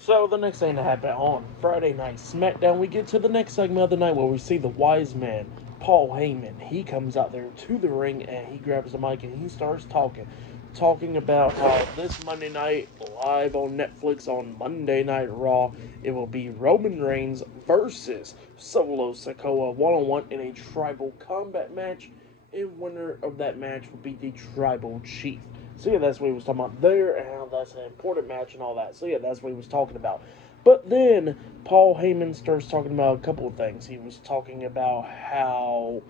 So the next thing to happen on Friday night SmackDown, we get to the next segment of the night where we see the wise man, Paul Heyman. He comes out there to the ring and he grabs the mic and he starts talking about how this Monday night live on Netflix on Monday Night Raw, it will be Roman Reigns versus Solo Sikoa one-on-one in a tribal combat match. And winner of that match will be the tribal chief. So yeah, that's what he was talking about there, and how that's an important match and all that. So yeah, that's what he was talking about. But then Paul Heyman starts talking about a couple of things. He was talking about how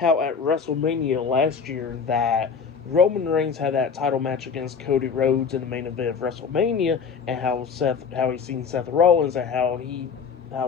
at WrestleMania last year that Roman Reigns had that title match against Cody Rhodes in the main event of WrestleMania, and how he seen Seth Rollins, and how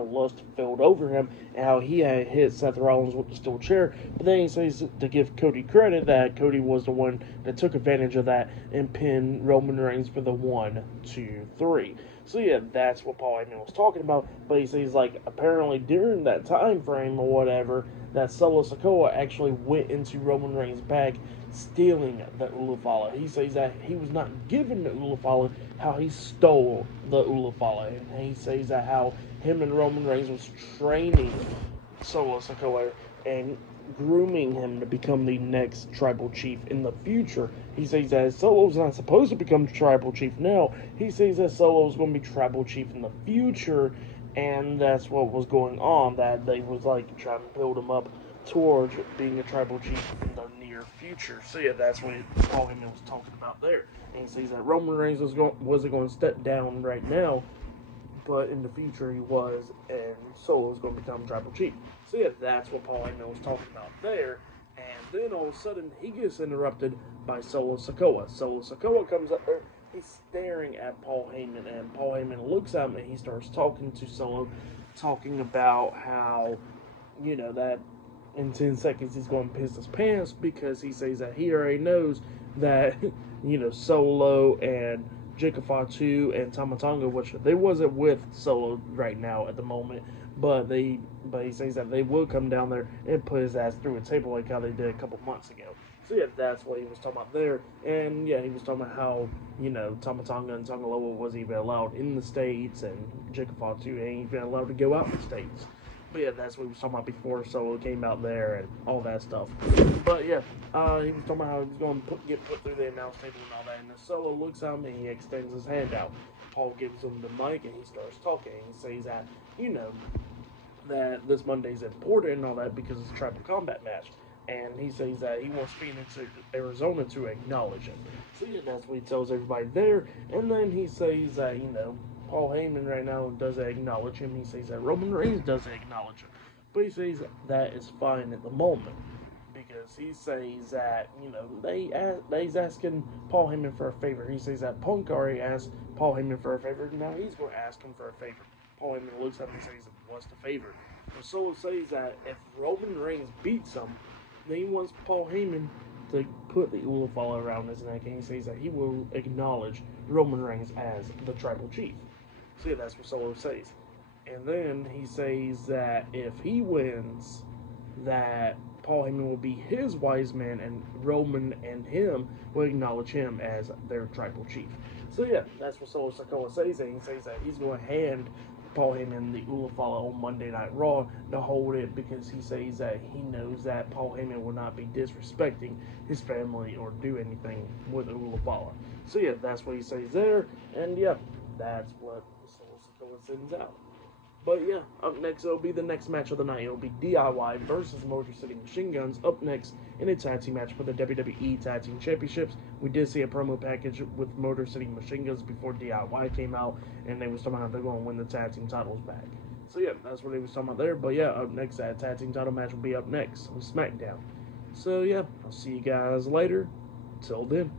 lust filled over him, and how he had hit Seth Rollins with the steel chair. But then he says to give Cody credit that Cody was the one that took advantage of that and pinned Roman Reigns for the 1, 2, 3. So yeah, that's what Paul Heyman was talking about. But he says like apparently during that time frame or whatever, that Solo Sikoa actually went into Roman Reigns' bag, stealing the Ulufala. He says that he was not given the Ulufala, how he stole the Ulufala, and he says that how him and Roman Reigns was training Solo Sikoa and grooming him to become the next tribal chief in the future. He says that Solo's not supposed to become tribal chief now. He says that Solo's going to be tribal chief in the future, and that's what was going on. That they was like trying to build him up towards being a tribal chief in the near future. So yeah, that's what Paul Heyman was talking about there. And he says that Roman Reigns wasn't going to step down right now, but in the future he was, and Solo's going to become tribal chief. So yeah, that's what Paul Heyman was talking about there. And then all of a sudden he gets interrupted by Solo Sikoa. Solo Sikoa comes up there, he's staring at Paul Heyman, and Paul Heyman looks at him and he starts talking to Solo, talking about how, that in 10 seconds he's going to piss his pants because he says that he already knows that, Solo and Jacob Fatu and Tamatonga, which they wasn't with Solo right now at the moment, but he says that they will come down there and put his ass through a table like how they did a couple months ago. So yeah, that's what he was talking about there. And yeah, he was talking about how, Tamatonga and Tongaloa wasn't even allowed in the States, and Jacob Fatu ain't even allowed to go out in the States. But yeah, that's what he was talking about before Solo came out there and all that stuff. But yeah, he was talking about how he's going to get put through the announce table and all that. And then Solo looks at him and he extends his hand out. Paul gives him the mic and he starts talking. He says that, that this Monday's important and all that because it's a tribal combat match. And he says that he wants Phoenix, Arizona to acknowledge him. So yeah, that's what he tells everybody there. And then he says that, Paul Heyman right now doesn't acknowledge him. He says that Roman Reigns doesn't acknowledge him. But he says that is fine at the moment. Because he says that, he's asking Paul Heyman for a favor. He says that Punk already asked Paul Heyman for a favor. Now he's going to ask him for a favor. Paul Heyman looks at him and says, what's the favor? And Solo says that if Roman Reigns beats him, then he wants Paul Heyman to put the Ulufala around his neck, and he says that he will acknowledge Roman Reigns as the tribal chief. So yeah, that's what Solo says. And then he says that if he wins, that Paul Heyman will be his wise man, and Roman and him will acknowledge him as their tribal chief. So yeah, that's what Solo Sikoa says, and he says that he's going to hand Paul Heyman the Ulufala on Monday Night Raw to hold it because he says that he knows that Paul Heyman will not be disrespecting his family or do anything with Ulufala. So yeah, that's what he says there, and yeah, that's what Solo Sikoa sends out. But yeah, up next it'll be the next match of the night. It'll be DIY versus Motor City Machine Guns up next in a tag team match for the WWE Tag Team Championships. We did see a promo package with Motor City Machine Guns before DIY came out, and they was talking about they're going to win the tag team titles back. So yeah, that's what they was talking about there. But yeah, up next, that tag team title match will be up next on SmackDown. So yeah, I'll see you guys later. Till then.